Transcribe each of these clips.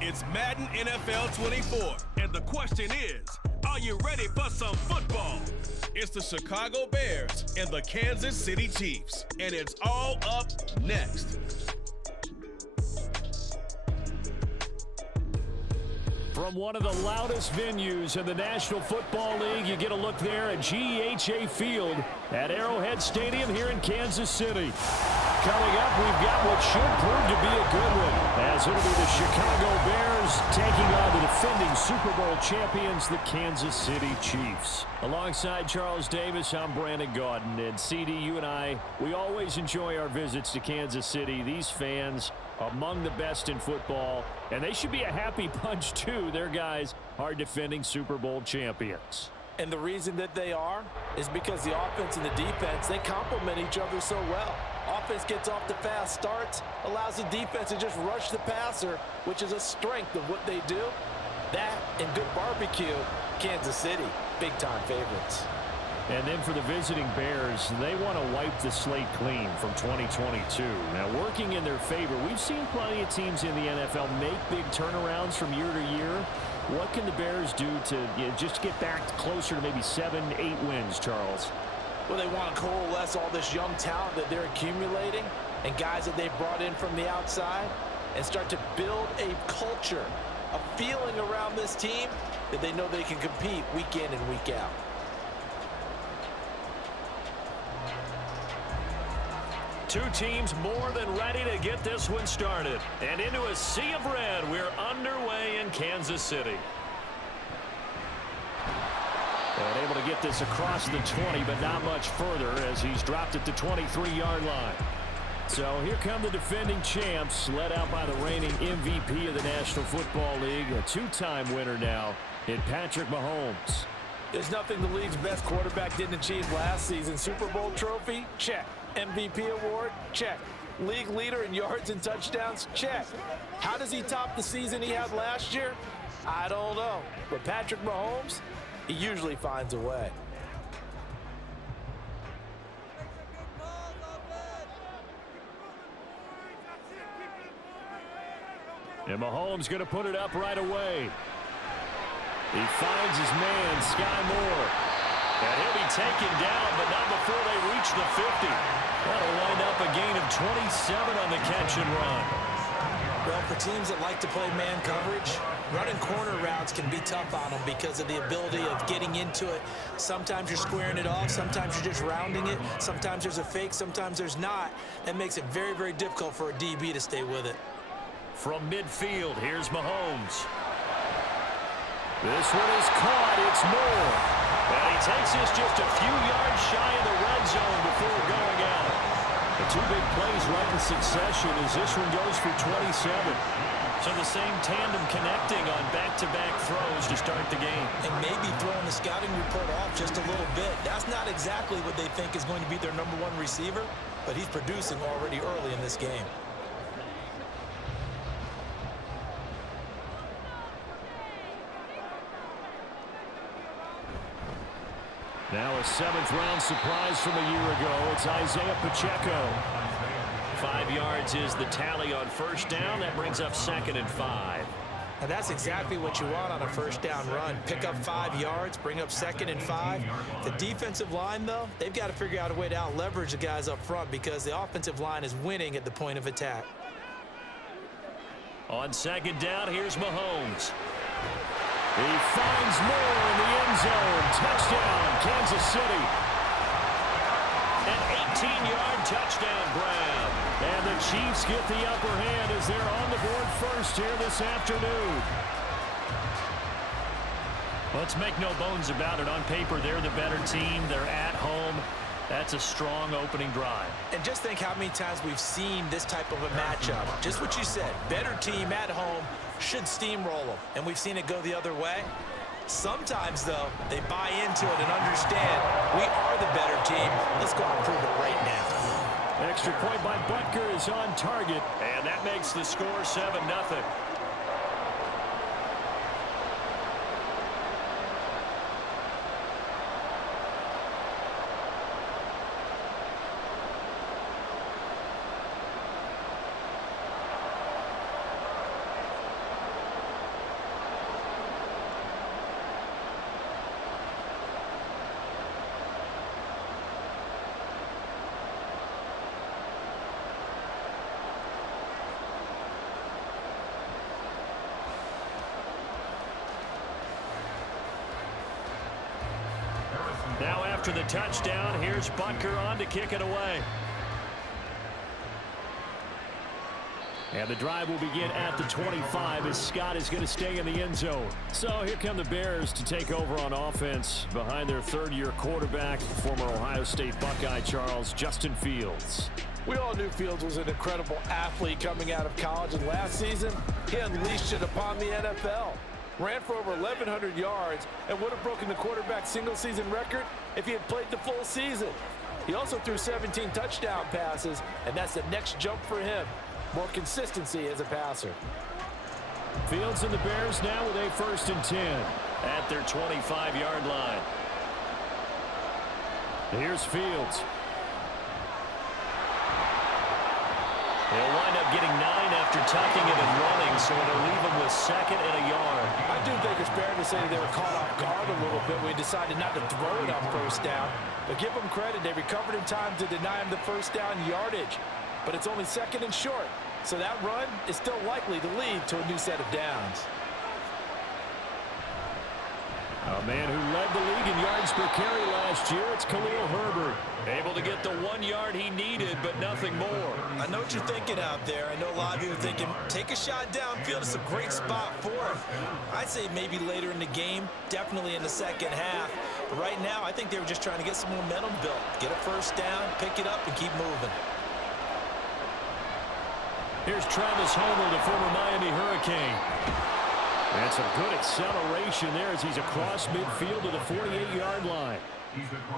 It's Madden NFL 24, and the question is, are you ready for some football? It's the Chicago Bears and the Kansas City Chiefs, and it's all up next. From one of the loudest venues in the National Football League, you get a look there at GEHA Field at Arrowhead Stadium here in Kansas City. Coming up, we've got what should prove to be a good one, as it'll be the Chicago Bears taking on the defending Super Bowl champions, the Kansas City Chiefs. Alongside Charles Davis, I'm Brandon Gaudin. And CD, you and I, we always enjoy our visits to Kansas City. These fans, among the best in football, and they should be a happy bunch too. Their guys are defending Super Bowl champions. And the reason that they are is because the offense and the defense, they complement each other so well. Offense gets off the fast starts, allows the defense to just rush the passer, which is a strength of what they do. That and good barbecue, Kansas City, big-time favorites. And then for the visiting Bears, they want to wipe the slate clean from 2022. Now, working in their favor, we've seen plenty of teams in the NFL make big turnarounds from year to year. What can the Bears do to just get back closer to maybe 7, 8 wins, Charles? Well, they want to coalesce all this young talent that they're accumulating and guys that they've brought in from the outside and start to build a culture, a feeling around this team that they know they can compete week in and week out. Two teams more than ready to get this one started. And into a sea of red, we're underway in Kansas City. And able to get this across the 20, but not much further as he's dropped it to 23-yard line. So here come the defending champs, led out by the reigning MVP of the National Football League, a two-time winner now in Patrick Mahomes. There's nothing the league's best quarterback didn't achieve last season. Super Bowl trophy? Check. MVP award? Check. League leader in yards and touchdowns? Check. How does he top the season he had last year? I don't know. But Patrick Mahomes, he usually finds a way. And Mahomes going to put it up right away. He finds his man, Sky Moore. And he'll be taken down, but not before they reach the 50. That'll wind up a gain of 27 on the catch and run. Well, for teams that like to play man coverage, running corner routes can be tough on them because of the ability of getting into it. Sometimes you're squaring it off. Sometimes you're just rounding it. Sometimes there's a fake. Sometimes there's not. That makes it very, very difficult for a DB to stay with it. From midfield, here's Mahomes. This one is caught. It's Moore. And he takes this just a few yards shy of the red zone before going out. The two big plays right in succession as this one goes for 27. So the same tandem connecting on back-to-back throws to start the game. And maybe throwing the scouting report off just a little bit. That's not exactly what they think is going to be their number one receiver, but he's producing already early in this game. Now a seventh-round surprise from a year ago. It's Isaiah Pacheco. 5 yards is the tally on first down. That brings up 2nd and 5. Now that's exactly what you want on a first down run. Pick up 5 yards, bring up 2nd and 5. The defensive line, though, they've got to figure out a way to out-leverage the guys up front because the offensive line is winning at the point of attack. On 2nd down, here's Mahomes. He finds Moore in the end zone. Touchdown, Kansas City. An 18-yard touchdown grab. And the Chiefs get the upper hand as they're on the board first here this afternoon. Let's make no bones about it. On paper, they're the better team. They're at home. That's a strong opening drive. And just think how many times we've seen this type of a matchup. Just what you said, better team at home should steamroll them. And we've seen it go the other way. Sometimes, though, they buy into it and understand we are the better team. Let's go out and prove it right now. Extra point by Butker is on target, and that makes the score 7-0. after the touchdown. Here's Butker on to kick it away. And the drive will begin at the 25 as Scott is going to stay in the end zone. So here come the Bears to take over on offense behind their third-year quarterback, former Ohio State Buckeye Justin Fields. We all knew Fields was an incredible athlete coming out of college, and last season he unleashed it upon the NFL. Ran for over 1,100 yards and would have broken the quarterback single-season record if he had played the full season. He also threw 17 touchdown passes, and that's the next jump for him. More consistency as a passer. Fields and the Bears now with a 1st and 10 at their 25-yard line. Here's Fields. He'll wind up getting 9 after tucking it and running, so it'll leave him with 2nd and a yard. I do think it's fair to say they were caught off guard a little bit when he decided not to throw it on 1st down. But give them credit, they recovered in time to deny him the 1st down yardage. But it's only 2nd and short, so that run is still likely to lead to a new set of downs. A man who led the league in yards per carry last year, it's Khalil Herbert. Able to get the 1 yard he needed, but nothing more. I know what you're thinking out there. I know a lot of you are thinking, take a shot downfield. It's a great spot for him. I'd say maybe later in the game, definitely in the second half. But right now, I think they were just trying to get some momentum built. Get a 1st down, pick it up, and keep moving. Here's Travis Homer, the former Miami Hurricane. And some good acceleration there as he's across midfield to the 48-yard line.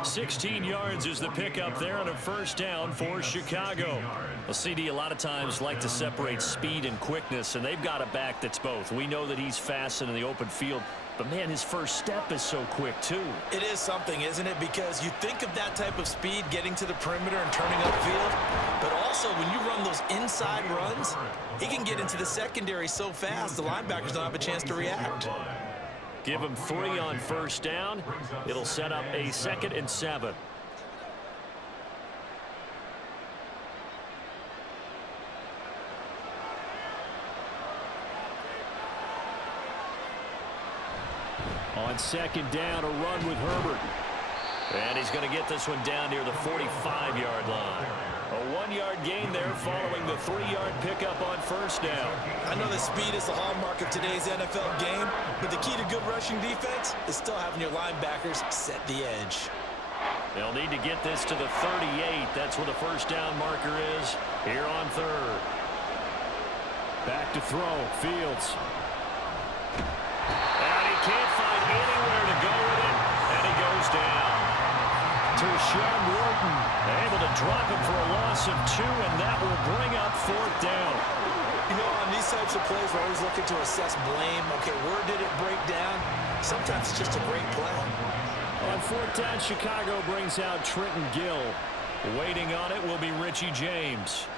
16 yards is the pickup there on a 1st down for Chicago. Well, CD a lot of times like to separate speed and quickness, and they've got a back that's both. We know that he's fast in the open field, but man, his first step is so quick too. It is something, isn't it? Because you think of that type of speed getting to the perimeter and turning upfield, but also when you run those inside runs, he can get into the secondary so fast the linebackers don't have a chance to react. Give him 3 on 1st down. It'll set up a 2nd and 7. On 2nd down, a run with Herbert. And he's going to get this one down near the 45-yard line. A 1-yard gain there following the 3-yard pickup on 1st down. I know that speed is the hallmark of today's NFL game, but the key to good rushing defense is still having your linebackers set the edge. They'll need to get this to the 38. That's where the 1st down marker is here on 3rd. Back to throw. Fields. And he can't find anywhere to go with it, and he goes down. Tershawn Wharton able to drop him for a loss of 2, and that will bring up 4th down. You know, on these types of plays, we're always looking to assess blame. Okay, where did it break down? Sometimes it's just a great play. On 4th down, Chicago brings out Trenton Gill. Waiting on it will be Richie James.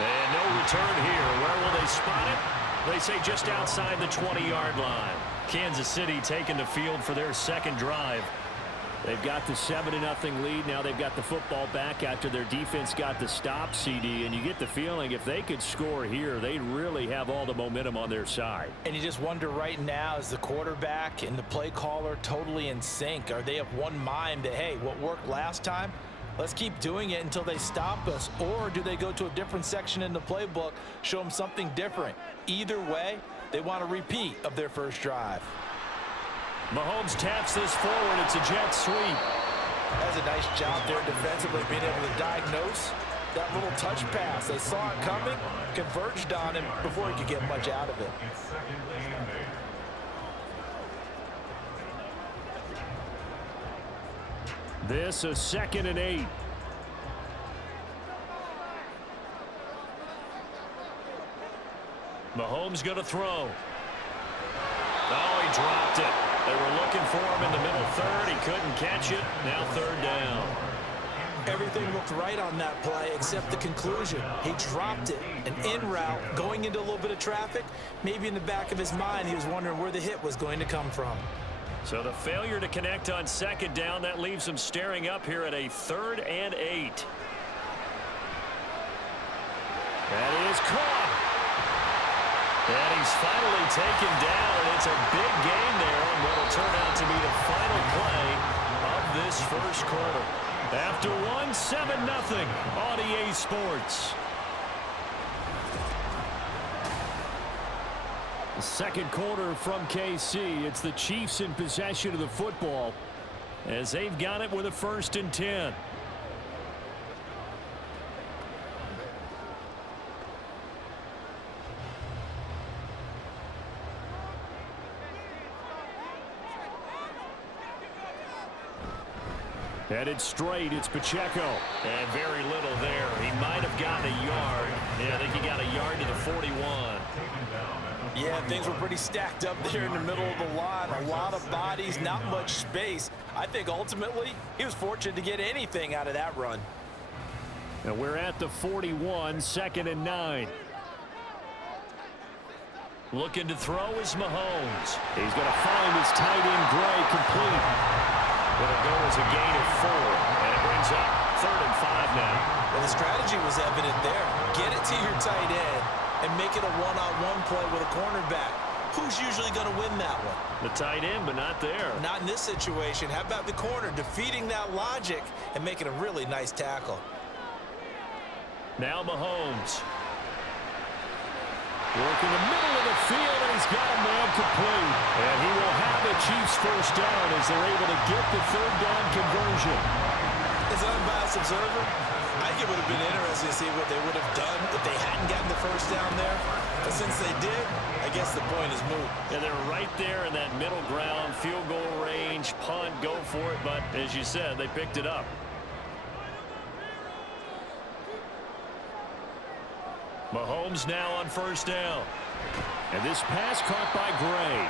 And no return here. Where will they spot it? They say just outside the 20-yard line. Kansas City taking the field for their 2nd drive. They've got the 7-0 lead. Now they've got the football back after their defense got the stop, CD. And you get the feeling if they could score here, they'd really have all the momentum on their side. And you just wonder right now, is the quarterback and the play caller totally in sync? Are they of one mind that, hey, what worked last time, let's keep doing it until they stop us? Or do they go to a different section in the playbook, show them something different? Either way, they want a repeat of their 1st drive. Mahomes taps this forward. It's a jet sweep. That's a nice job there defensively, being able to diagnose that little touch pass. They saw it coming, converged on him before he could get much out of it. This a 2nd and 8. Mahomes going to throw. Oh, he dropped it. They were looking for him in the middle 3rd. He couldn't catch it. Now 3rd down. Everything looked right on that play except the conclusion. He dropped it. An in route going into a little bit of traffic. Maybe in the back of his mind he was wondering where the hit was going to come from. So the failure to connect on 2nd down, that leaves him staring up here at a 3rd and 8. That is caught. And he's finally taken down, and it's a big gain there on what will turn out to be the final play of this first quarter. After one, 7-0 on EA Sports. The second quarter from KC. It's the Chiefs in possession of the football as they've got it with a 1st and 10. Headed straight, it's Pacheco. And very little there. He might have gotten a yard. Yeah, I think he got a yard to the 41. Yeah, things were pretty stacked up there in the middle of the line. A lot of bodies, not much space. I think ultimately he was fortunate to get anything out of that run. And we're at the 41, 2nd and 9. Looking to throw is Mahomes. He's going to find his tight end Gray complete. It'll go as a gain of 4, and it brings up 3rd and 5 now. Well, the strategy was evident there. Get it to your tight end and make it a one-on-one play with a cornerback. Who's usually going to win that one? The tight end, but not there. Not in this situation. How about the corner defeating that logic and making a really nice tackle? Now Mahomes. Working the middle of the field, and he's got a man complete. And he will have the Chiefs first down as they're able to get the 3rd down conversion. As an unbiased observer, I think it would have been interesting to see what they would have done if they hadn't gotten the first down there. But since they did, I guess the point is moot. And they're right there in that middle ground, field goal range, punt, go for it. But as you said, they picked it up. Mahomes now on 1st down. And this pass caught by Gray.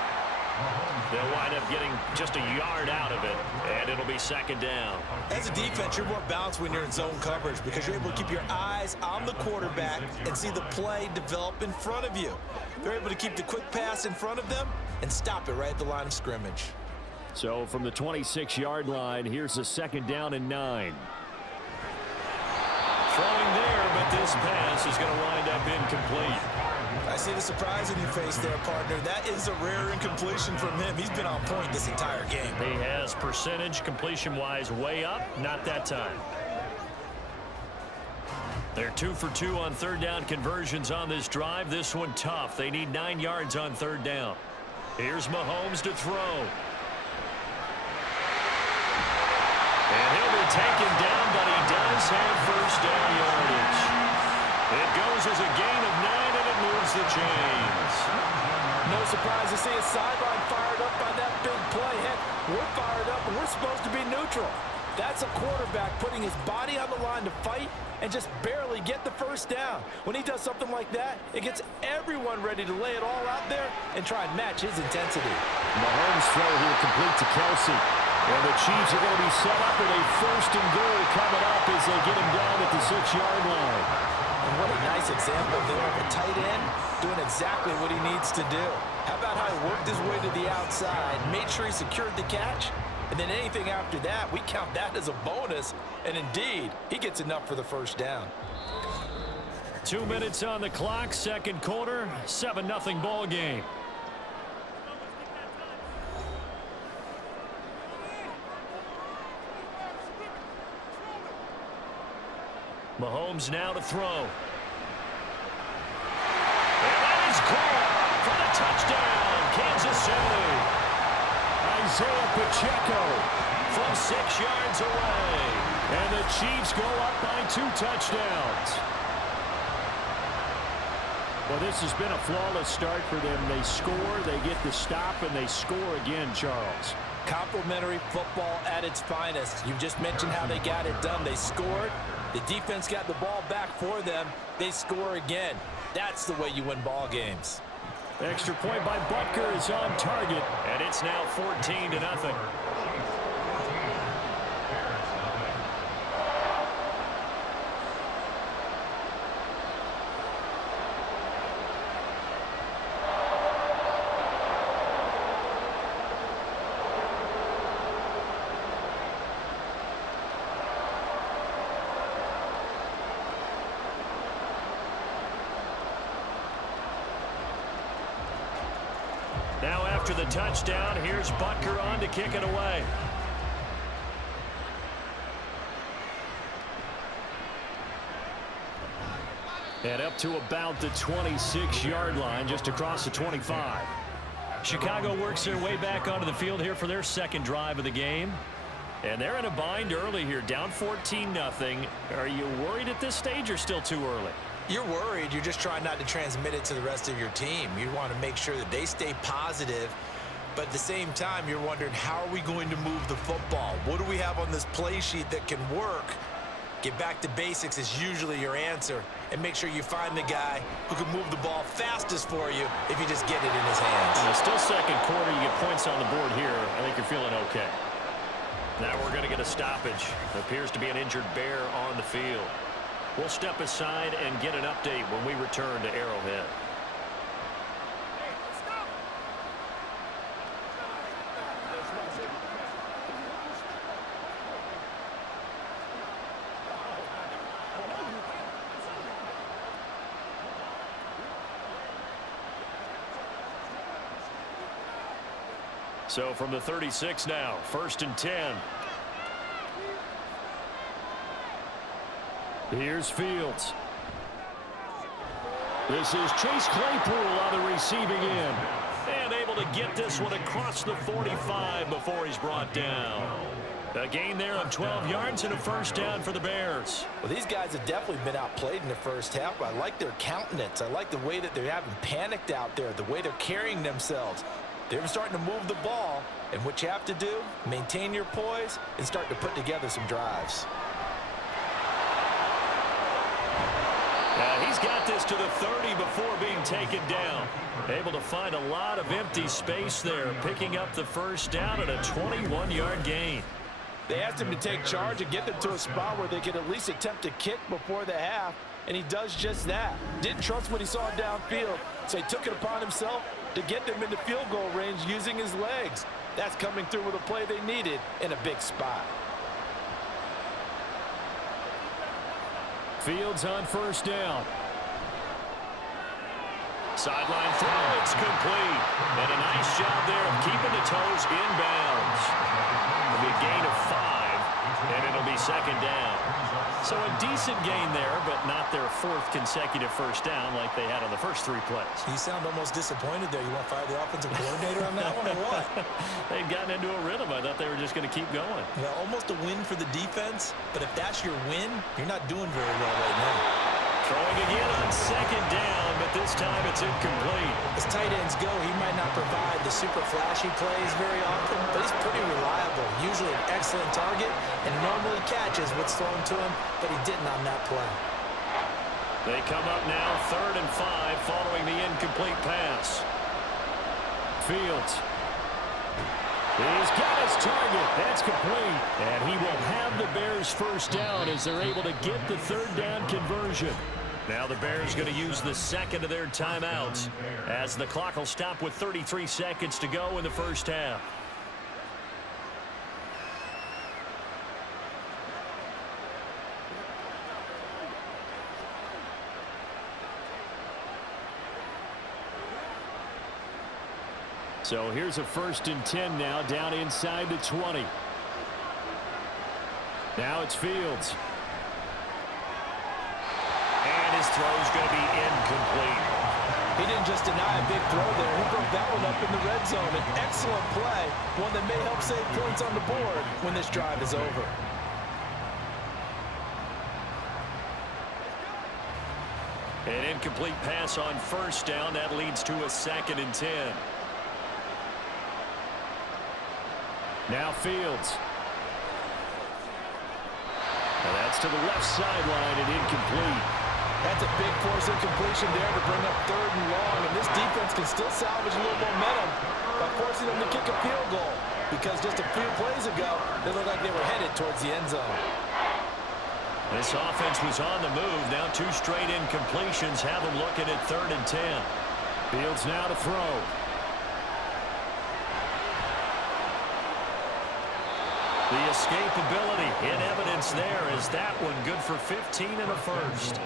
They'll wind up getting just a yard out of it, and it'll be 2nd down. As a defense, you're more balanced when you're in zone coverage because you're able to keep your eyes on the quarterback and see the play develop in front of you. They're able to keep the quick pass in front of them and stop it right at the line of scrimmage. So from the 26-yard line, here's the 2nd down and 9. Throwing there, but this pass is going to wind up incomplete. I see the surprise in your face there, partner. That is a rare incompletion from him. He's been on point this entire game. He has percentage completion-wise way up, not that time. They're 2 for 2 on 3rd down conversions on this drive. This one tough. They need 9 yards on 3rd down. Here's Mahomes to throw. And he'll be taken down, but he does have 1st down yardage. It goes as a gain of 9, and it moves the chains. No surprise to see a sideline fired up by that big play. Heck, we're fired up, and we're supposed to be neutral. That's a quarterback putting his body on the line to fight and just barely get the 1st down. When he does something like that, it gets everyone ready to lay it all out there and try and match his intensity. Mahomes throw here complete to Kelsey. And the Chiefs are going to be set up with a 1st and goal coming up as they get him down at the 6-yard line. And what a nice example there of a tight end doing exactly what he needs to do. How about how he worked his way to the outside, made sure he secured the catch, and then anything after that, we count that as a bonus. And indeed, he gets enough for the 1st down. 2 minutes on the clock, 2nd quarter, 7-0 ball game. Mahomes now to throw. And that is caught for the touchdown, Kansas City. Isaiah Pacheco from 6 yards away. And the Chiefs go up by 2 touchdowns. Well, this has been a flawless start for them. They score, they get the stop, and they score again, Charles. Complimentary football at its finest. You just mentioned how they got it done. They scored. The defense got the ball back for them. They score again. That's the way you win ball games. Extra point by Butker is on target, and it's now 14-0. Now after the touchdown, here's Butker on to kick it away. And up to about the 26-yard line, just across the 25. Chicago works their way back onto the field here for their second drive of the game. And they're in a bind early here, down 14-0. Are you worried at this stage or still too early? You're worried. You're just trying not to transmit it to the rest of your team. You want to make sure that they stay positive. But at the same time, you're wondering, how are we going to move the football? What do we have on this play sheet that can work? Get back to basics is usually your answer. And make sure you find the guy who can move the ball fastest for you if you just get it in his hands. And it's still second quarter. You get points on the board here. I think you're feeling okay. Now we're going to get a stoppage. Appears to be an injured Bear on the field. We'll step aside and get an update when we return to Arrowhead. So from the 36 now, 1st and 10. Here's Fields. This is Chase Claypool on the receiving end. And able to get this one across the 45 before he's brought down. A gain there of 12 yards and a first down for the Bears. Well, these guys have definitely been outplayed in the first half. I like their countenance. I like the way that they haven't panicked out there, the way they're carrying themselves. They're starting to move the ball, and what you have to do, maintain your poise and start to put together some drives. He's got this to the 30 before being taken down. Able to find a lot of empty space there, picking up the first down at a 21-yard gain. They asked him to take charge and get them to a spot where they could at least attempt to kick before the half, and he does just that. Didn't trust what he saw downfield, so he took it upon himself to get them into field goal range using his legs. That's coming through with a play they needed in a big spot. Fields on first down. Sideline throw, it's complete. And a nice job there of keeping the toes inbounds. It'll be a gain of 5, and it'll be second down. So a decent gain there, but not their 4th consecutive first down like they had on the first 3 plays. You sound almost disappointed there. You want to fire the offensive coordinator on that one or what? They'd gotten into a rhythm. I thought they were just going to keep going. Yeah, almost a win for the defense, but if that's your win, you're not doing very well right now. Throwing again on second down, but this time it's incomplete. As tight ends go, he might not provide the super flashy plays very often, but he's pretty reliable. Usually an excellent target and normally catches what's thrown to him, but he didn't on that play. They come up now 3rd and 5 following the incomplete pass. Fields. He's got his target. That's complete. And he will have the Bears first down as they're able to get the 3rd down conversion. Now the Bears going to use the second of their timeouts as the clock will stop with 33 seconds to go in the first half. So here's a 1st and 10 now, down inside the 20. Now it's Fields. And his throw's going to be incomplete. He didn't just deny a big throw there. He broke that one up in the red zone. An excellent play, one that may help save points on the board when this drive is over. An incomplete pass on first down. That leads to a 2nd and 10. Now Fields. And that's to the left sideline and incomplete. That's a big force incompletion there to bring up 3rd and long, and this defense can still salvage a little momentum by forcing them to kick a field goal, because just a few plays ago, they looked like they were headed towards the end zone. This offense was on the move. Now 2 straight incompletions have them looking at 3rd and 10. Fields now to throw. The escapability in evidence there is that one good for 15 and a first.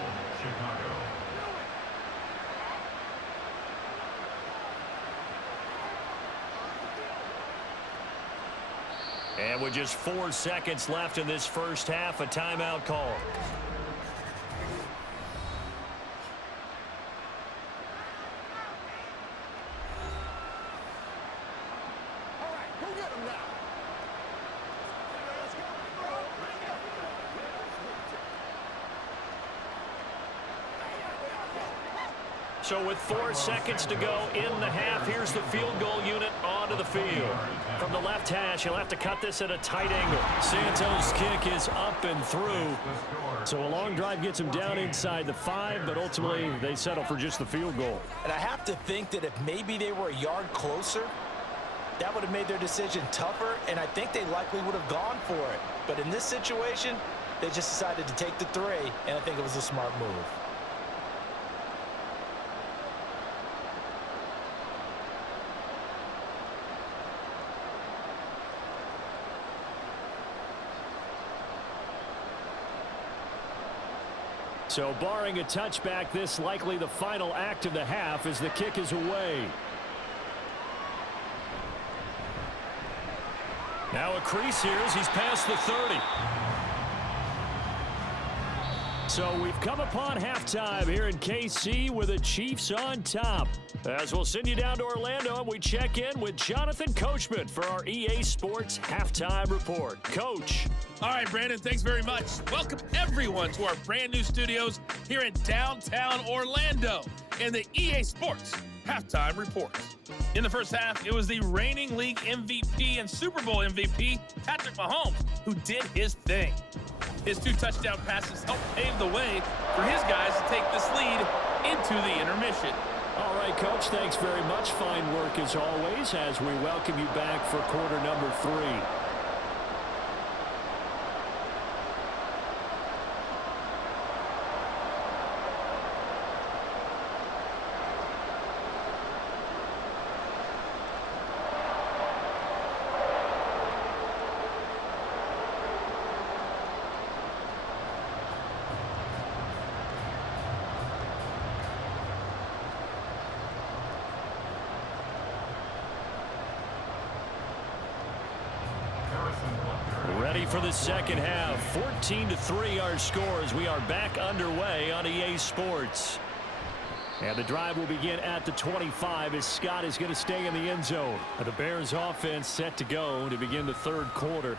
And with just 4 seconds left in this first half, a timeout call. So with 4 seconds to go in the half, here's the field goal unit onto the field. From the left hash, he'll have to cut this at a tight angle. Santos' kick is up and through. So a long drive gets him down inside the 5, but ultimately they settle for just the field goal. And I have to think that if maybe they were a yard closer, that would have made their decision tougher, and I think they likely would have gone for it. But in this situation, they just decided to take the 3, and I think it was a smart move. So barring a touchback, this likely the final act of the half as the kick is away. Now a crease here as he's past the 30. So we've come upon halftime here in KC with the Chiefs on top. As we'll send you down to Orlando and we check in with Jonathan Coachman for our EA Sports Halftime Report. Coach. All right, Brandon, thanks very much. Welcome, everyone, to our brand new studios here in downtown Orlando in the EA Sports Halftime Report. In the first half, it was the reigning league MVP and Super Bowl MVP, Patrick Mahomes, who did his thing. His 2 touchdown passes helped pave the way for his guys to take this lead into the intermission. All right, Coach, thanks very much. Fine work as always as we welcome you back for quarter number 3. Ready for the second half. 14-3 our scores. We are back underway on EA Sports. And the drive will begin at the 25 as Scott is going to stay in the end zone. The Bears offense set to go to begin the third quarter.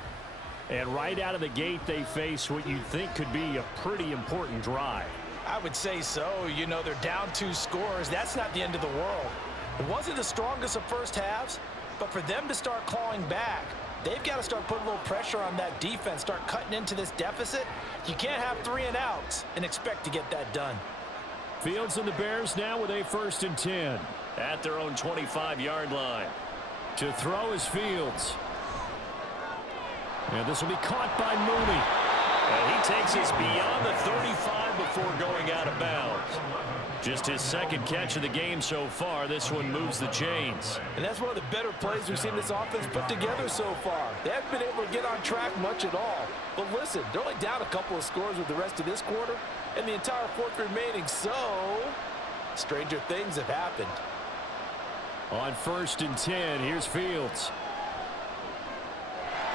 And right out of the gate, they face what you think could be a pretty important drive. I would say so. You know, they're down 2 scores. That's not the end of the world. It wasn't the strongest of first halves, but for them to start clawing back, they've got to start putting a little pressure on that defense, start cutting into this deficit. You can't have 3 and outs and expect to get that done. Fields and the Bears now with a 1st and 10 at their own 25-yard line. To throw is Fields. And this will be caught by Mooney. And he takes us beyond the 35 before going out of bounds. Just his 2nd catch of the game so far. This one moves the chains. And that's one of the better plays we've seen this offense put together so far. They haven't been able to get on track much at all. But listen, they're only down a couple of scores with the rest of this quarter and the entire 4th remaining. So, stranger things have happened. On 1st and 10, here's Fields.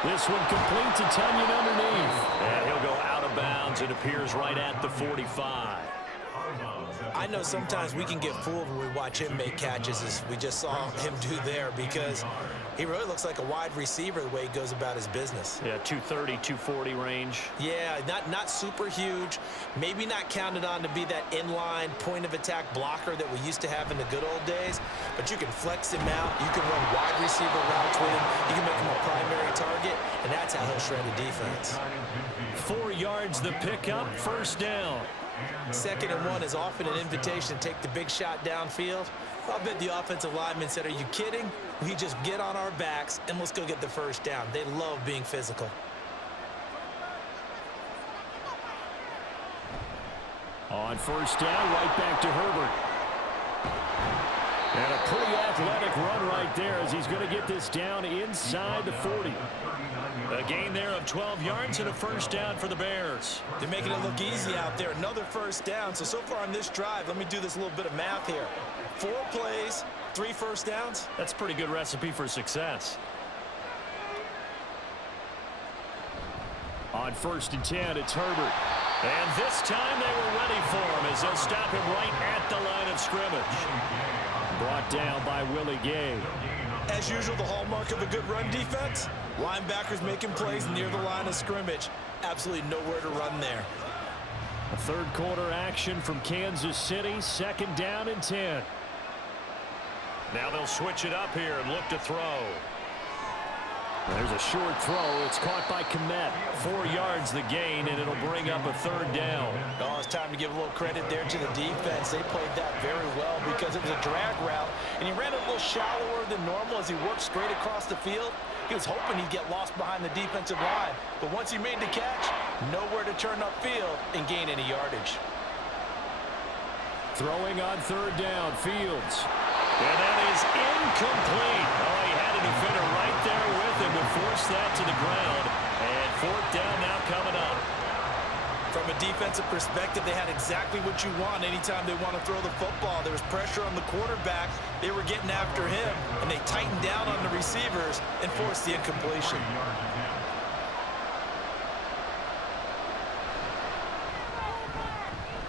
This one complete to Tunyon underneath. And he'll go out of bounds. It appears right at the 45. I know sometimes we can get fooled when we watch him make catches, as we just saw him do there, because he really looks like a wide receiver the way he goes about his business. Yeah, 230, 240 range. Yeah, not super huge, maybe not counted on to be that inline point-of-attack blocker that we used to have in the good old days, but you can flex him out, you can run wide receiver routes with him, you can make him a primary target, and that's how he'll shred a defense. 4 yards the pickup, 1st down. 2nd and 1 is often an invitation to take the big shot downfield. I'll bet the offensive lineman said, are you kidding? We just get on our backs and let's go get the 1st down. They love being physical. On 1st down, right back to Herbert. And a pretty athletic run right there as he's going to get this down inside the 40. A gain there of 12 yards and a 1st down for the Bears. They're making it look easy out there. Another 1st down. So far on this drive, let me do this little bit of math here. 4 plays, 3 1st downs. That's a pretty good recipe for success. On 1st and 10, it's Herbert. And this time they were ready for him as they'll stop him right at the line of scrimmage. Brought down by Willie Gay. As usual, the hallmark of a good run defense, linebackers making plays near the line of scrimmage. Absolutely nowhere to run there. A third quarter action from Kansas City. 2nd down and 10. Now they'll switch it up here and look to throw. There's a short throw. It's caught by Kmet. 4 yards the gain, and it'll bring up a 3rd down. Oh, it's time to give a little credit there to the defense. They played that very well because it was a drag route, and he ran a little shallower than normal as he worked straight across the field. He was hoping he'd get lost behind the defensive line, but once he made the catch, nowhere to turn upfield and gain any yardage. Throwing on 3rd down, Fields. And that is incomplete. Oh, he had a defender right there with him to force that to the ground. And 4th down now coming up. From a defensive perspective, they had exactly what you want anytime they want to throw the football. There was pressure on the quarterback. They were getting after him, and they tightened down on the receivers and forced the incompletion.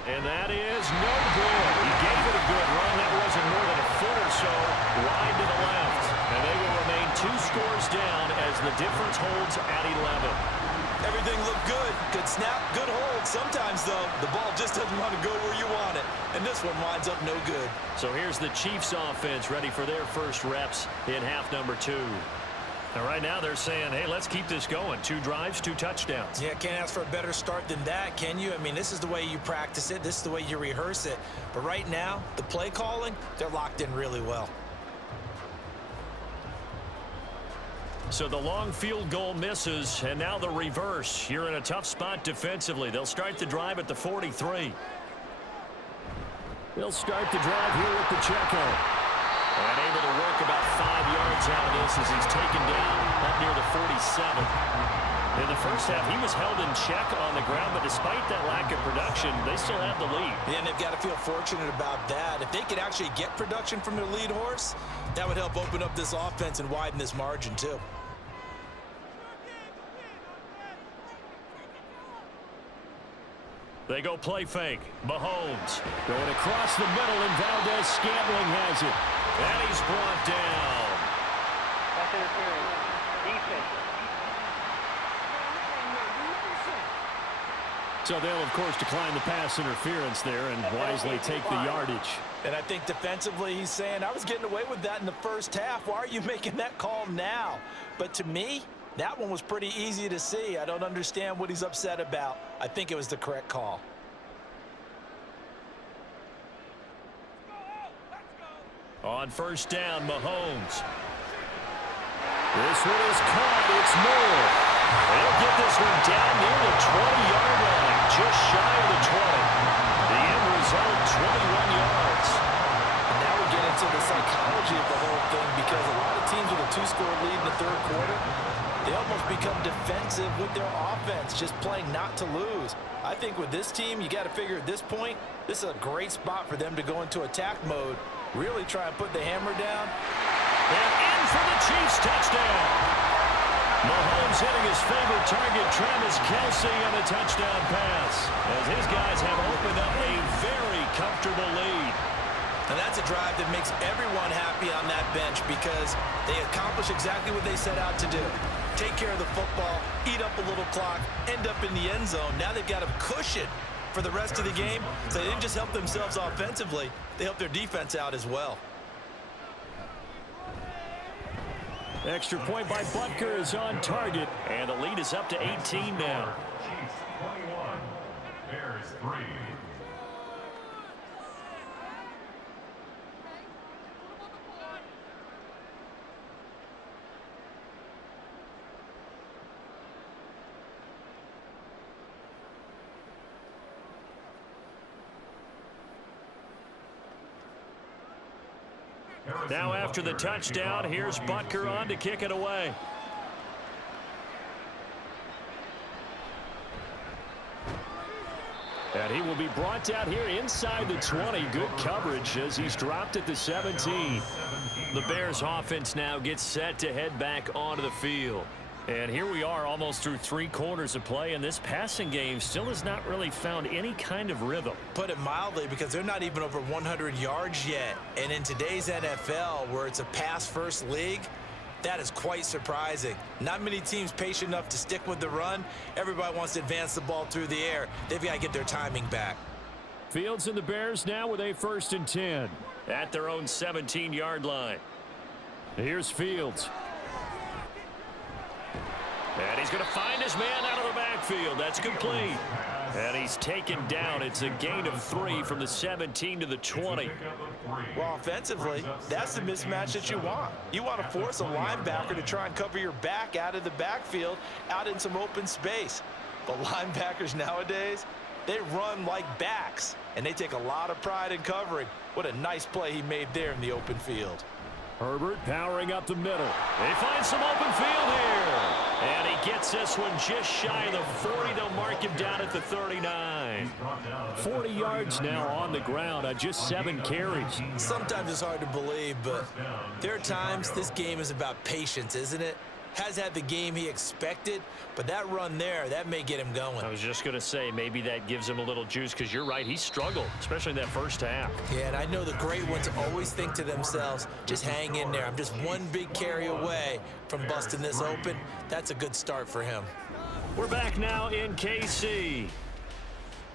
And that is no good. He gave it a good run. That wasn't more than a foot or so wide to the left. And they will remain 2 scores down as the difference holds at 11. Everything looked good. Good snap, good hold. Sometimes, though, the ball just doesn't want to go where you want it. And this one winds up no good. So here's the Chiefs offense ready for their first reps in half number 2. Now, right now, they're saying, hey, let's keep this going. 2 drives, 2 touchdowns. Yeah, can't ask for a better start than that, can you? I mean, this is the way you practice it. This is the way you rehearse it. But right now, the play calling, they're locked in really well. So the long field goal misses, and now the reverse. You're in a tough spot defensively. They'll start the drive at the 43. They'll start the drive here with Pacheco. And able to work about 5 yards out of this as he's taken down up near the 47. In the first half, he was held in check on the ground, but despite that lack of production, they still have the lead. Yeah, and they've got to feel fortunate about that. If they could actually get production from their lead horse, that would help open up this offense and widen this margin, too. They go play fake. Mahomes going across the middle, and Valdez-Scantling has it. And he's brought down. That's interference. Defense. So they'll, of course, decline the pass interference there and wisely take the yardage. And I think defensively he's saying, I was getting away with that in the first half. Why are you making that call now? But to me, that one was pretty easy to see. I don't understand what he's upset about. I think it was the correct call. On first down, Mahomes. This one is caught. It's Moore. They'll get this one down near the 20-yard line, just shy of the 20. The end result, 21 yards. And now we get into the psychology of the whole thing, because a lot of teams with a 2-score lead in the third quarter, they almost become defensive with their offense, just playing not to lose. I think with this team, you got to figure at this point, this is a great spot for them to go into attack mode, really try and put the hammer down. And in for the Chiefs touchdown. Mahomes hitting his favorite target, Travis Kelce, on a touchdown pass, as his guys have opened up a very comfortable lead. And that's a drive that makes everyone happy on that bench, because they accomplish exactly what they set out to do. Take care of the football, eat up a little clock, end up in the end zone. Now they've got a cushion for the rest of the game, so they didn't just help themselves offensively, they helped their defense out as well. Extra point by Butker is on target, and the lead is up to 18 now. Chiefs 21, Bears 3. Now after the touchdown, here's Butker on to kick it away. And he will be brought down here inside the 20. Good coverage as he's dropped at the 17. The Bears offense now gets set to head back onto the field. And here we are almost through 3 quarters of play, and this passing game still has not really found any kind of rhythm. Put it mildly, because they're not even over 100 yards yet. And in today's NFL, where it's a pass-first league, That is quite surprising. Not many teams patient enough to stick with the run. Everybody wants to advance the ball through the air. They've got to get their timing back. Fields and the Bears now with a 1st and 10 at their own 17-yard line. Here's Fields. And he's going to find his man out of the backfield. That's complete. And he's taken down. It's a gain of 3 from the 17 to the 20. Well, offensively, that's the mismatch that you want. You want to force a linebacker to try and cover your back out of the backfield, out in some open space. But linebackers nowadays, they run like backs, and they take a lot of pride in covering. What a nice play he made there in the open field. Herbert powering up the middle. They find some open field here. And he gets this one just shy of the 40. They'll mark him down at the 39. 40 yards now on the ground on just 7 carries. Sometimes it's hard to believe, but there are times this game is about patience, isn't it? Has had the game he expected, but that run there, that may get him going. I was just going to say, maybe that gives him a little juice, because you're right, he struggled, especially in that first half. Yeah, and I know the great ones always think to themselves, just hang in there. I'm just one big carry away from busting this open. That's a good start for him. We're back now in KC.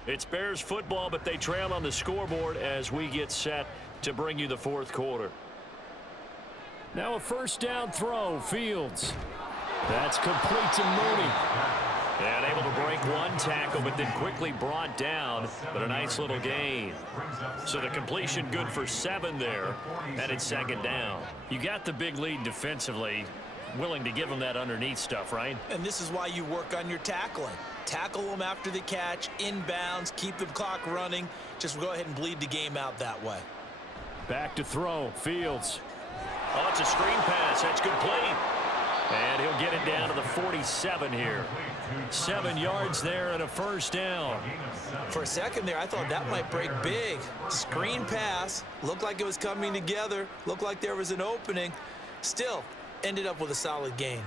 It's Bears football, but they trail on the scoreboard as we get set to bring you the 4th quarter. Now a 1st down throw, Fields. That's complete to Mooney. And able to break 1 tackle, but then quickly brought down, but a nice little gain. So the completion good for 7 there, and it's 2nd down. You got the big lead defensively, willing to give them that underneath stuff, right? And this is why you work on your tackling. Tackle them after the catch, inbounds, keep the clock running. Just go ahead and bleed the game out that way. Back to throw, Fields. Oh, it's a screen pass. That's complete. And he'll get it down to the 47 here. 7 yards there and a 1st down. For a second there, I thought that might break big. Screen pass. Looked like it was coming together. Looked like there was an opening. Still, ended up with a solid gain.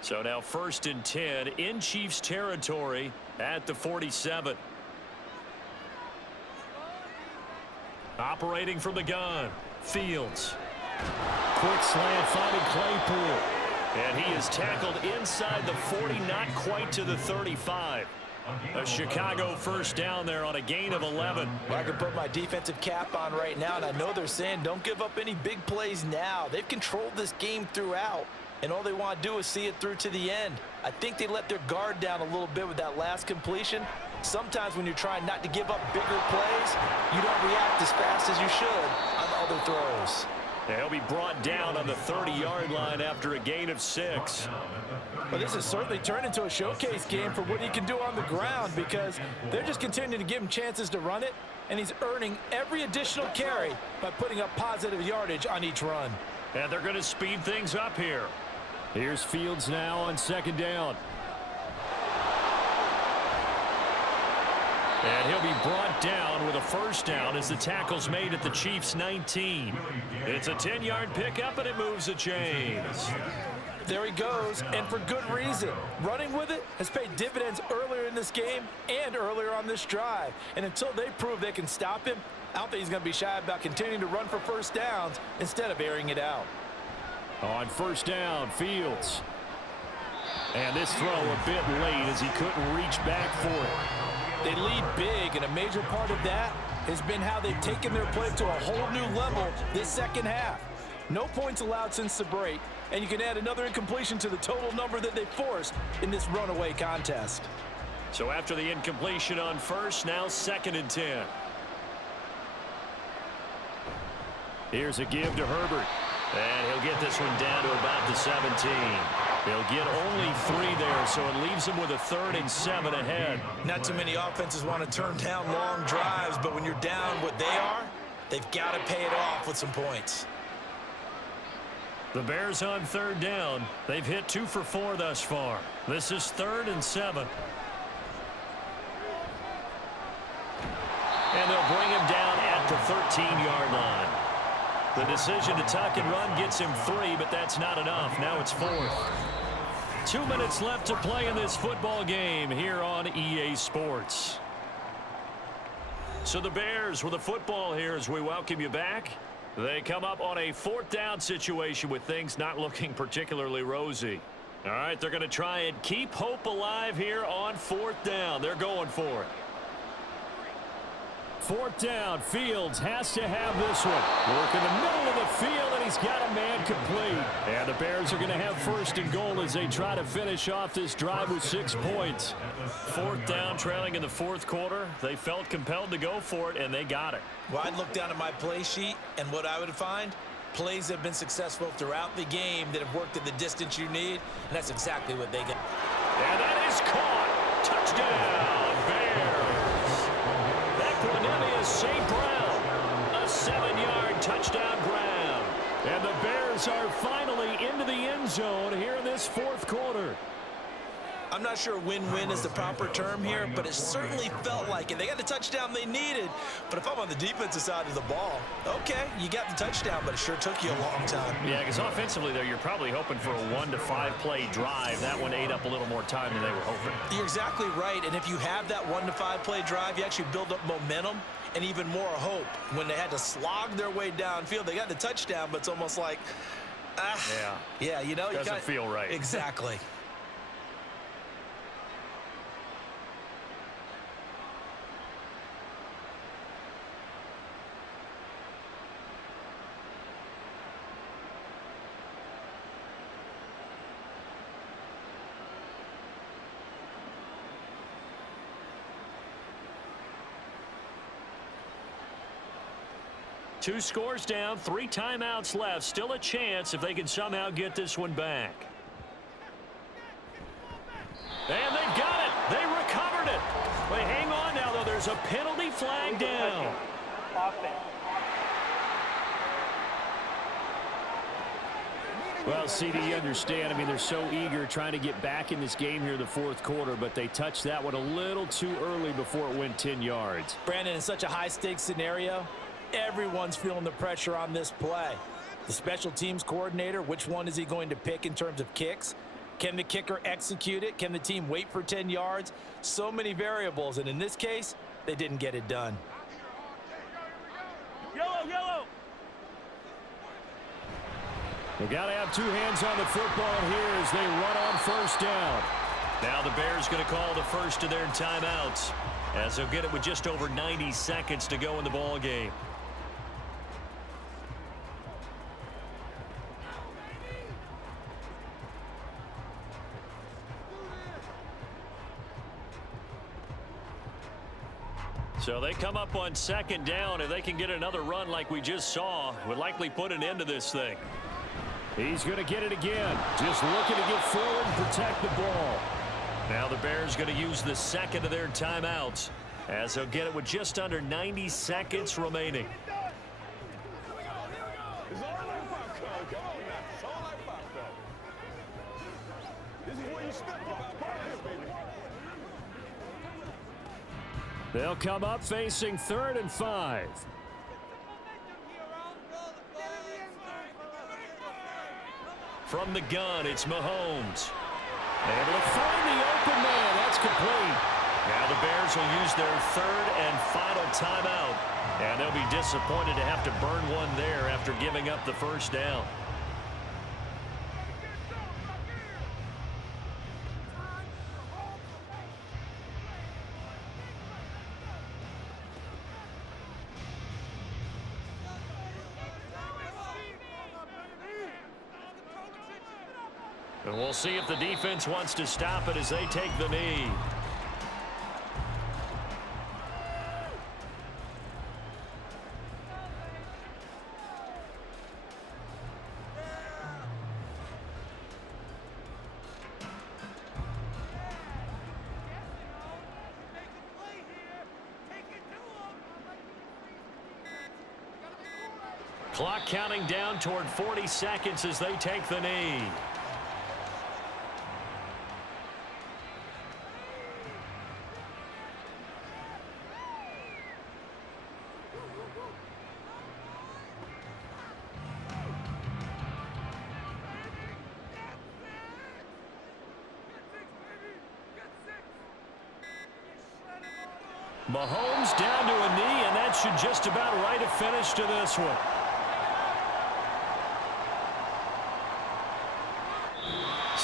So now 1st and 10 in Chiefs territory at the 47. Operating from the gun, Fields. Quick slant finding Claypool. And he is tackled inside the 40, not quite to the 35. A Chicago 1st down there on a gain of 11. Well, I can put my defensive cap on right now, and I know they're saying don't give up any big plays now. They've controlled this game throughout, and all they want to do is see it through to the end. I think they let their guard down a little bit with that last completion. Sometimes when you're trying not to give up bigger plays, you don't react as fast as you should on other throws. He'll be brought down on the 30-yard line after a gain of 6. Well, this has certainly turned into a showcase game for what he can do on the ground, because they're just continuing to give him chances to run it, and he's earning every additional carry by putting up positive yardage on each run. And they're going to speed things up here. Here's Fields now on 2nd down. And he'll be brought down with a 1st down as the tackle's made at the Chiefs' 19. It's a 10-yard pickup, and it moves the chains. There he goes, and for good reason. Running with it has paid dividends earlier in this game and earlier on this drive. And until they prove they can stop him, I don't think he's going to be shy about continuing to run for 1st downs instead of airing it out. On 1st down, Fields. And this throw a bit late as he couldn't reach back for it. They lead big, and a major part of that has been how they've taken their play to a whole new level this 2nd half. No points allowed since the break, and you can add another incompletion to the total number that they forced in this runaway contest. So after the incompletion on 1st, now 2nd and 10. Here's a give to Herbert. And he'll get this one down to about the 17. They'll get only 3 there, so it leaves them with a 3rd and 7 ahead. Not too many offenses want to turn down long drives, but when you're down what they are, they've got to pay it off with some points. The Bears on 3rd down. They've hit 2 for 4 thus far. This is 3rd and 7. And they'll bring him down at the 13-yard line. The decision to tuck and run gets him 3, but that's not enough. Now it's 4th. 2 minutes left to play in this football game here on EA Sports. So the Bears with the football here as we welcome you back. They come up on a 4th down situation with things not looking particularly rosy. All right, they're going to try and keep hope alive here on 4th down. They're going for it. 4th down. Fields has to have this one. Work in the middle of the field, and he's got a man complete. And the Bears are going to have 1st and goal as they try to finish off this drive with 6 points. 4th down, trailing in the 4th quarter. They felt compelled to go for it, and they got it. Well, I'd look down at my play sheet, and what I would find, plays that have been successful throughout the game that have worked at the distance you need, and that's exactly what they get. And that is caught. Touchdown, Bears. That Cornelius St. Brown, a 7-yard touchdown grab. And the Bears are finally into the end zone here in this 4th quarter. I'm not sure win-win is the proper term here, but it certainly felt like it. They got the touchdown they needed, but if I'm on the defensive side of the ball, okay, you got the touchdown, but it sure took you a long time. Yeah, because offensively there, you're probably hoping for a 1 to 5 play drive. That one ate up a little more time than they were hoping. You're exactly right, and if you have that 1 to 5 play drive, you actually build up momentum and even more hope. When they had to slog their way downfield, they got the touchdown, but it's almost like, yeah, you know, doesn't feel right. Exactly. Two scores down, 3 timeouts left. Still a chance if they can somehow get this one back. And they've got it. They recovered it. But hang on now, though. There's a penalty flag down. Well, CD, you understand. I mean, they're so eager trying to get back in this game here in the 4th quarter, but they touched that one a little too early before it went 10 yards. Brandon, in such a high-stakes scenario, everyone's feeling the pressure on this play. The special teams coordinator, which one is he going to pick in terms of kicks? Can the kicker execute it? Can the team wait for 10 yards? So many variables, and in this case, they didn't get it done. Yellow. They got to have 2 hands on the football here as they run on 1st down. Now the Bears going to call the first of their timeouts as they'll get it with just over 90 seconds to go in the ball game. So they come up on 2nd down. If they can get another run like we just saw, would likely put an end to this thing. He's going to get it again. Just looking to get forward and protect the ball. Now the Bears going to use the 2nd of their timeouts as they'll get it with just under 90 seconds remaining. They'll come up facing 3rd and 5. From the gun, it's Mahomes. Able to find the open man. That's complete. Now the Bears will use their 3rd and final timeout. And they'll be disappointed to have to burn one there after giving up the 1st down. And we'll see if the defense wants to stop it as they take the knee. Clock counting down toward 40 seconds as they take the knee. Mahomes down to a knee, and that should just about write a finish to this one.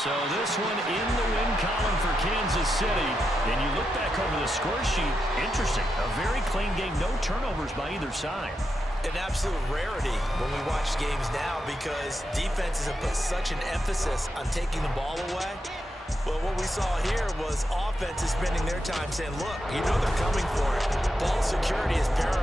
So this one in the win column for Kansas City. And you look back over the score sheet, interesting. A very clean game, no turnovers by either side. An absolute rarity when we watch games now because defenses have put such an emphasis on taking the ball away. Well, what we saw here was offenses spending their time saying, look, you know they're coming for it. Ball security is paramount.